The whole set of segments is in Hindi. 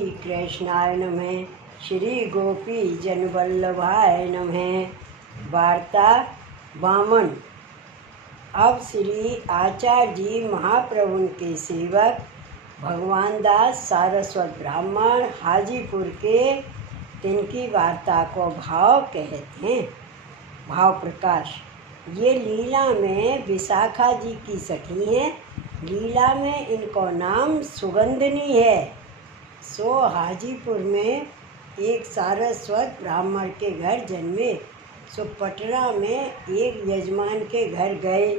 कृष्णाय नमः। श्री गोपी जन वल्लभाय नमः। वार्ता वामन। अब श्री आचार्य जी महाप्रभु के सेवक भगवान दास सारस्वत ब्राह्मण हाजीपुर के तिनकी वार्ता को भाव कहते हैं। भाव प्रकाश। ये लीला में विशाखा जी की सखी हैं। लीला में इनको नाम सुगंधनी है। सो हाजीपुर में एक सारस्वत ब्राह्मण के घर जन्मे। सो पटना में एक यजमान के घर गए।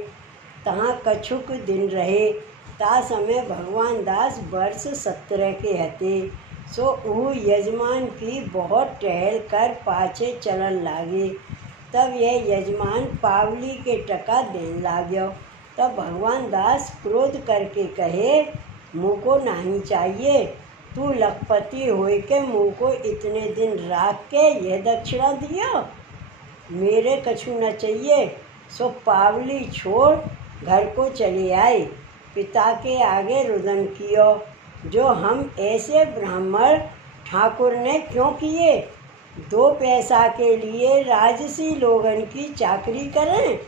तहाँ कछुक दिन रहे। ता समय भगवान दास वर्ष 17 के हते। सो ऊ यजमान की बहुत टहल कर पाछे चलन लागे। तब यह यजमान पावली के टका देन लाग्यो। तब भगवान दास क्रोध करके कहे, मुँह को नहीं चाहिए। तू लखपति होय के मुँह को इतने दिन राख के यह दक्षिणा दियो। मेरे कछु न चाहिए। सो पावली छोड़ घर को चले आए। पिता के आगे रुदन कियो, जो हम ऐसे ब्राह्मण ठाकुर ने क्यों किए। 2 पैसा के लिए राजसी लोगन की चाकरी करें,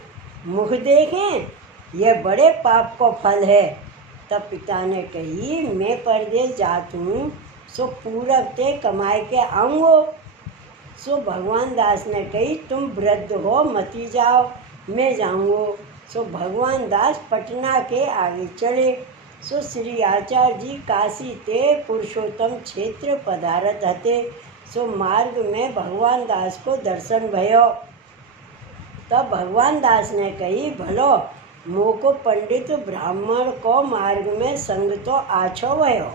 मुख देखें, यह बड़े पाप को फल है। तब पिता ने कही, मैं परदेश जात हूँ, सो पूरब ते कमाए के आऊँगो। सो भगवान दास ने कही, तुम वृद्ध हो, मती जाओ, मैं जाऊँगो। सो भगवान दास पटना के आगे चले। सो श्री आचार्य जी काशी ते पुरुषोत्तम क्षेत्र पधारत हते। सो मार्ग में भगवान दास को दर्शन भयो। तब भगवान दास ने कही, भलो मोह को पंडित ब्राह्मण को मार्ग में संग तो आछो भयो।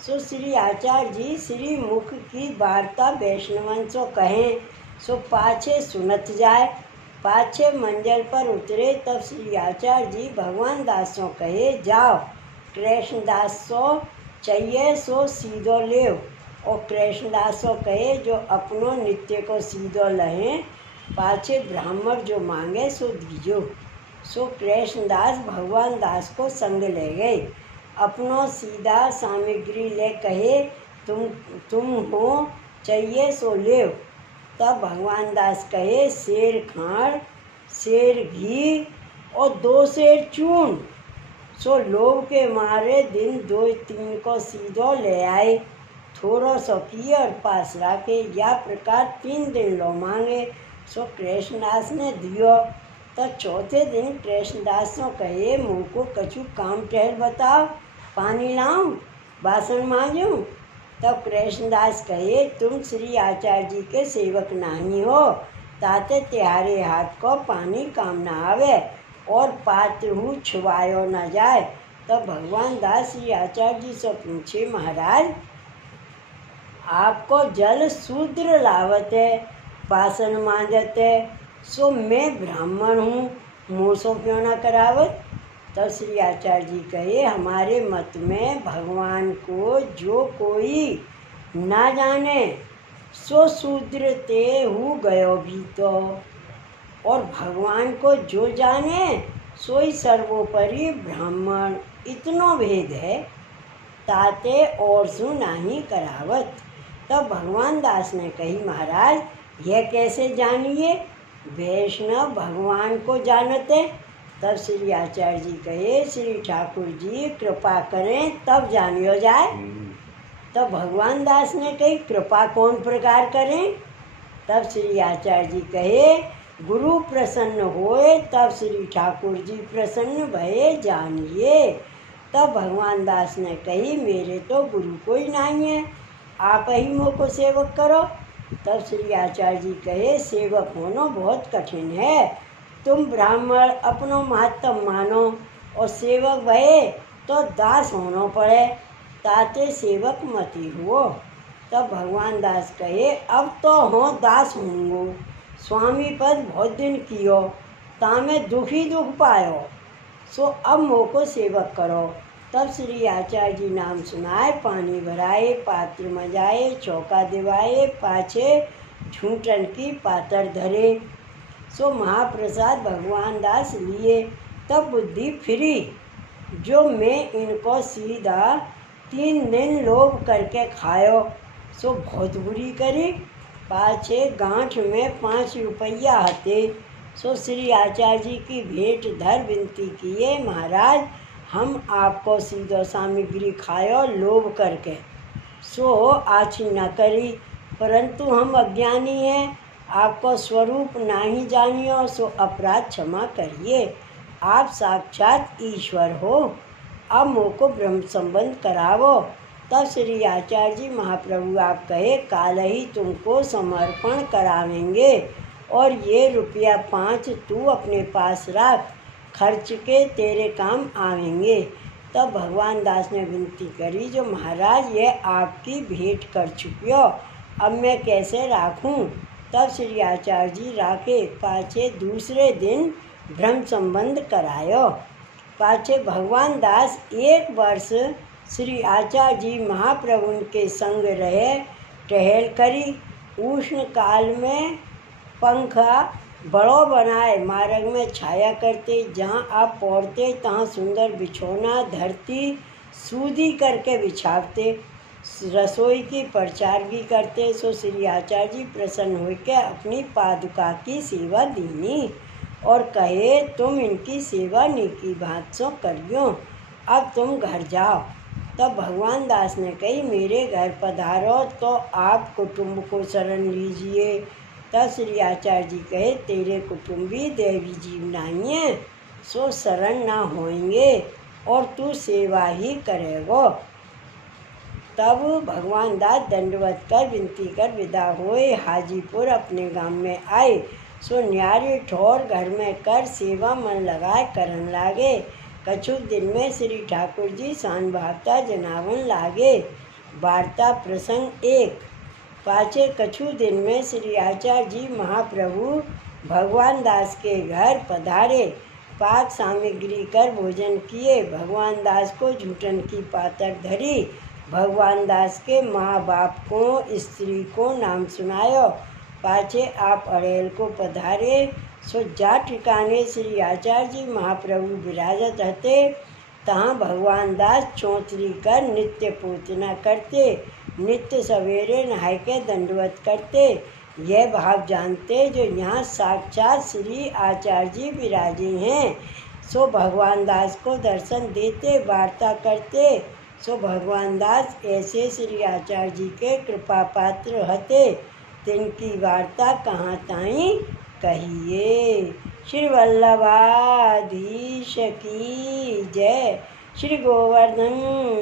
सो श्री आचार्य जी श्री मुख की वार्ता वैष्णवन सो कहें। सो पाछे सुनत जाए। पाछे मंजिल पर उतरे। तब श्री आचार्य जी भगवान दास सो कहे, जाओ कृष्णदास सो चाहिए सो सीधो लेव। और कृष्णदास सो कहे, जो अपनो नित्य को सीधो लहें, पाछे ब्राह्मण जो मांगे सो दीजो। सो कृष्णदास भगवान दास को संग ले गए। अपनो सीधा सामग्री ले कहे, तुम हो चाहिए सो लेव। तब भगवान दास कहे, शेर खांड, शेर घी और 2 शेर चून। सो लोभ के मारे दिन 2-3 को सीधो ले आए। थोड़ो सो किए और पास रखे। या प्रकार 3 दिन लो मांगे। सो कृष्णदास ने दियो। तो चौथे दिन कृष्णदास सो कहे, मुँह को कछु काम टहल बताओ, पानी लाऊं, बासन मांजूं। तब कृष्णदास कहे, तुम श्री आचार्य जी के सेवक नहीं हो, ताते त्यारे हाथ को पानी काम न आवे और पात्र हूँ छुवायो न जाए। तब भगवान दास श्री आचार्य जी से पूछे, महाराज आपको जल शूद्र लावत है, बासन मांजत है, सो मैं ब्राह्मण हूँ, मुँह सो क्यों न करावत। तब श्री आचार्य जी कहे, हमारे मत में भगवान को जो कोई ना जाने सो शूद्र ते हु गयो भी तो, और भगवान को जो जाने सोई सर्वोपरि ब्राह्मण। इतनो भेद है, ताते और सु नहीं करावत। तब भगवान दास ने कही, महाराज यह कैसे जानिए, वैष्णव भगवान को जानते। तब श्री आचार्य जी कहे, श्री ठाकुर जी कृपा करें तब जानियो जाए। तब भगवान दास ने कही, कृपा कौन प्रकार करें। तब श्री आचार्य जी कहे, गुरु प्रसन्न होए तब श्री ठाकुर जी प्रसन्न भये जानिए। तब भगवान दास ने कही, मेरे तो गुरु कोई नहीं है, आप ही मोह को सेवक करो। तब श्री आचार्य जी कहे, सेवक होना बहुत कठिन है। तुम ब्राह्मण अपनो महत्तम मानो और सेवक भये तो दास होना पड़े, ताते सेवक मती हुओ। तब भगवान दास कहे, अब तो हो दास होंगो, स्वामी पद बहुत दिन कियो, तामे दुखी दुख पायो, सो अब मोह को सेवक करो। तब श्री आचार्य जी नाम सुनाए, पानी भराए, पात्र मजाए, चौका दिवाए, पाछे झूठन की पातर धरे। सो महाप्रसाद भगवान दास लिए। तब बुद्धि फिरी, जो मैं इनको सीधा 3 दिन लोभ करके खायो सो बहुत बुरी करी। पाछे गांठ में 5 रुपया हते सो श्री आचार्य जी की भेंट धर विनती किए, महाराज हम आपको सीधो सामग्री खायो लोभ करके सो आछी न करी, परंतु हम अज्ञानी हैं, आपको स्वरूप नहीं जानियो सो अपराध क्षमा करिए। आप साक्षात ईश्वर हो, अब मोको ब्रह्म संबंध करावो। तब श्री आचार्य जी महाप्रभु आप कहे, काल ही तुमको समर्पण करावेंगे और ये रुपया 5 तू अपने पास रख, खर्च के तेरे काम आवेंगे। तब भगवान दास ने विनती करी, जो महाराज ये आपकी भेंट कर चुकियो, अब मैं कैसे राखूं। तब श्री आचार्य जी राखे। पाछे दूसरे दिन ब्रह्म संबंध करायो। पाछे भगवान दास 1 वर्ष श्री आचार्य जी महाप्रभु के संग रहे, टहल करी। उष्ण काल में पंखा बड़ो बनाए मार्ग में छाया करते, जहाँ आप पौड़ते तहाँ सुंदर बिछौना धरती सूदी करके बिछावते, रसोई की प्रचार भी करते। सो श्री आचार्य जी प्रसन्न होकर अपनी पादुका की सेवा दीनी और कहे, तुम इनकी सेवा नीकी भांत सो करियो, अब तुम घर जाओ। तब भगवान दास ने कही, मेरे घर पधारो तो आप कुटुंब को शरण लीजिए। तब श्री आचार्य जी कहे, तेरे कुटुंबी देवी जीव नहीं है सो शरण ना होएंगे और तू सेवा ही करेगो। तब भगवान दास दंडवत कर विनती कर विदा हुए, हाजीपुर अपने गांव में आए। सो न्यारी ठोर घर में कर सेवा मन लगाए करन लागे। कछु दिन में श्री ठाकुर जी शान भावता जनावन लागे। वार्ता प्रसंग 1। पाछे कछु दिन में श्री आचार्य जी महाप्रभु भगवान दास के घर पधारे, पाक सामग्री कर भोजन किए। भगवान दास को झूठन की पातर धरी। भगवान दास के माँ बाप को स्त्री को नाम सुनायो। पाछे आप अड़ेल को पधारे। सो जा ठिकाने श्री आचार्य जी महाप्रभु विराजत रहते, तहाँ भगवान दास चौंतरी कर नित्य पूजना करते, नित्य सवेरे नहाय के दंडवत करते। यह भाव जानते जो यहाँ साक्षात श्री आचार्य जी विराजे हैं। सो भगवान दास को दर्शन देते, वार्ता करते। सो भगवान दास ऐसे श्री आचार्य जी के कृपा पात्र हते, तिनकी वार्ता कहाँ ताई कहिए। श्री वल्लभाधीश की जय, श्री गोवर्धन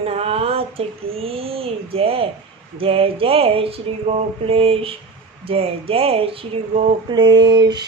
नाथ की जय। जय जय श्री गोकुलेश, जय जय श्री गोकुलेश।